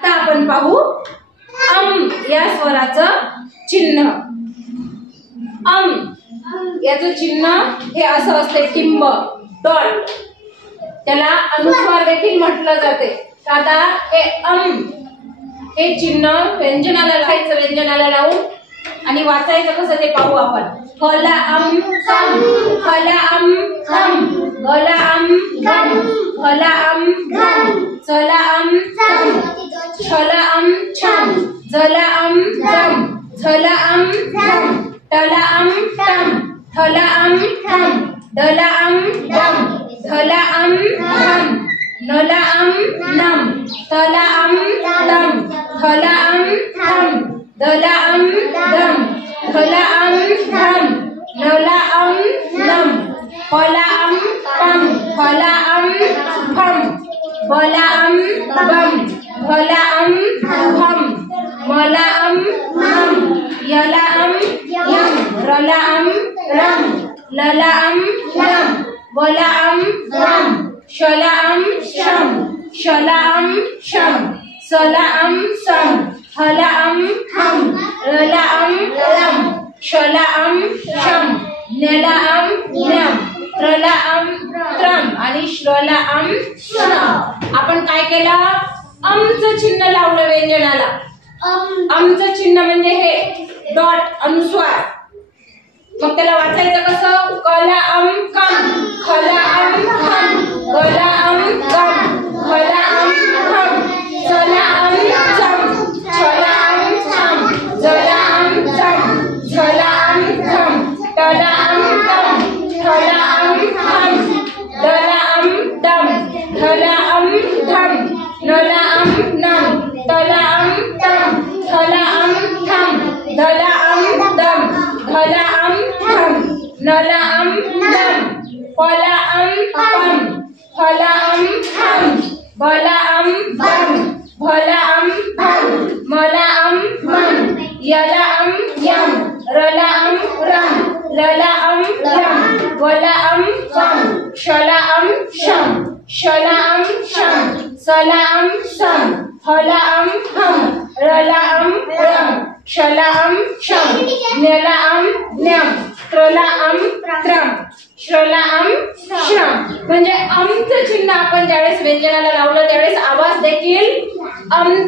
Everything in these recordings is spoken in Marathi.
आता आपण पाहू या स्वराचं चिन्ह। याचं चिन्ह हे असं असते, टिंब, डॉट। त्याला अनुस्वार देखील म्हटलं जाते। आता हे चिन्ह व्यंजनाला लावायचं, व्यंजनाला लावून आणि वाचायचं कसं ते पाहू आपण। कला कम, कला कम, गला गम, भला घम, चला चम, छला छम, जला जम, झला झम, टला टम, थला थम, डला डम, धला धम, नला नम, तला तम, थला थम, दला दम, धला धम, नला नम, पला पम, फला फम, बला बम, भला भम, मला मम, यला यम, रला रम, लला लम, वला वम, शला शम, शला शम, सला सम, हला हम, रला रम, शला शम, न्यला न्यम, त्रला त्रम आणि श्रला श्र। आपण काय केलं? चं चिन्ह लावलं व्यंजनाला। चं चिन्ह म्हणजे हे डॉट, अनुस्वार। मग त्याला वाचायचं कसं? कला कम, खला खम, गला गम, भला घम, चला चम, छला छम, जला जम, झला झम, टला टम, थला थम, दला दम, धला धम, नला नम, तला तम, थला थम, दला दम, धला धम, नला नम, पला पम, फला फम, बला बम, भला भम, मला मम, यला यम, रला रम, लला लम, वला वम, शला शम, शला शम, सला सम, हला हम, रला रम, शला शम, न्यला न्यम, त्रला त्रम, श्रला श्रम। म्हणजे चं चिन्ह आपण ज्यावेळेस व्यंजनाला लावलं त्यावेळेस आवाज देखील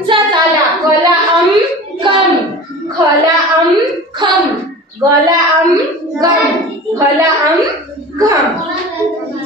चाच आला। कला कम, खला खम, गला गम, भला घम।